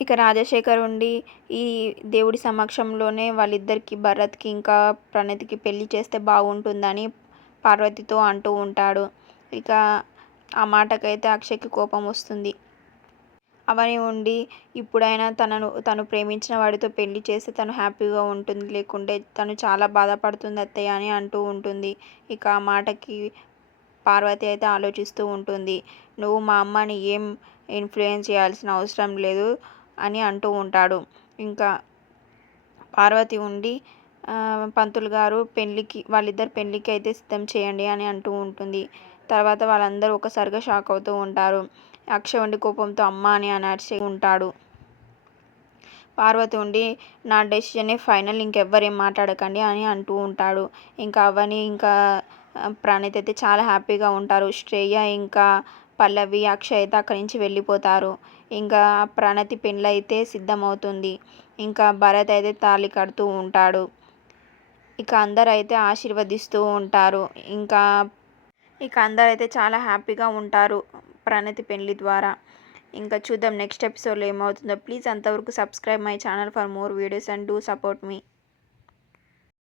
ఇక రాజశేఖర్ ఉండి ఈ దేవుడి సమక్షంలోనే వాళ్ళిద్దరికి భరత్కి ఇంకా ప్రణతికి పెళ్లి చేస్తే బాగుంటుందని పార్వతితో అంటూ ఉంటాడు. ఇక ఆ మాటకైతే అక్షయ్కి కోపం వస్తుంది. అవని ఉండి ఇప్పుడైనా తను ప్రేమించిన వాడితో పెళ్లి చేస్తే తను హ్యాపీగా ఉంటుంది, లేకుంటే తను చాలా బాధపడుతుంది అత్తయ్య అని అంటూ ఉంటుంది. ఇక ఆ మాటకి పార్వతి అయితే ఆలోచిస్తూ ఉంటుంది. నువ్వు మా అమ్మని ఏం ఇన్ఫ్లుయెన్స్ చేయాల్సిన అవసరం లేదు అని అంటూ ఉంటాడు. ఇంకా పార్వతి ఉండి పంతులు గారు వాళ్ళిద్దరు పెళ్ళికి అయితే సిద్ధం చేయండి అని అంటూ ఉంటుంది. తర్వాత వాళ్ళందరూ ఒకసారిగా షాక్ అవుతూ ఉంటారు. అక్షయ్ ఉండి కోపంతో అమ్మ అని అరిచి ఉంటాడు. పార్వతి ఉండి నా డెసిషనే ఫైనల్, ఇంకెవ్వరేం మాట్లాడకండి అని అంటూ ఉంటాడు. ఇంకా అవని ఇంకా ప్రణీత్ అయితే చాలా హ్యాపీగా ఉంటారు. శ్రేయ ఇంకా పల్లవి అక్షయ్ అయితే అక్కడి నుంచి వెళ్ళిపోతారు. ఇంకా ప్రణతి పెళ్ళైతే సిద్ధమవుతుంది. ఇంకా భరత్ అయితే తాళి కడుతూ ఉంటాడు. ఇక అందరూ అయితే ఆశీర్వదిస్తూ ఉంటారు. ఇక అందరూ అయితే చాలా హ్యాపీగా ఉంటారు ప్రణతి పెళ్లి ద్వారా. ఇంకా చూద్దాం నెక్స్ట్ ఎపిసోడ్లో ఏమవుతుందో. ప్లీజ్ అంతవరకు subscribe my channel for more videos and do support me.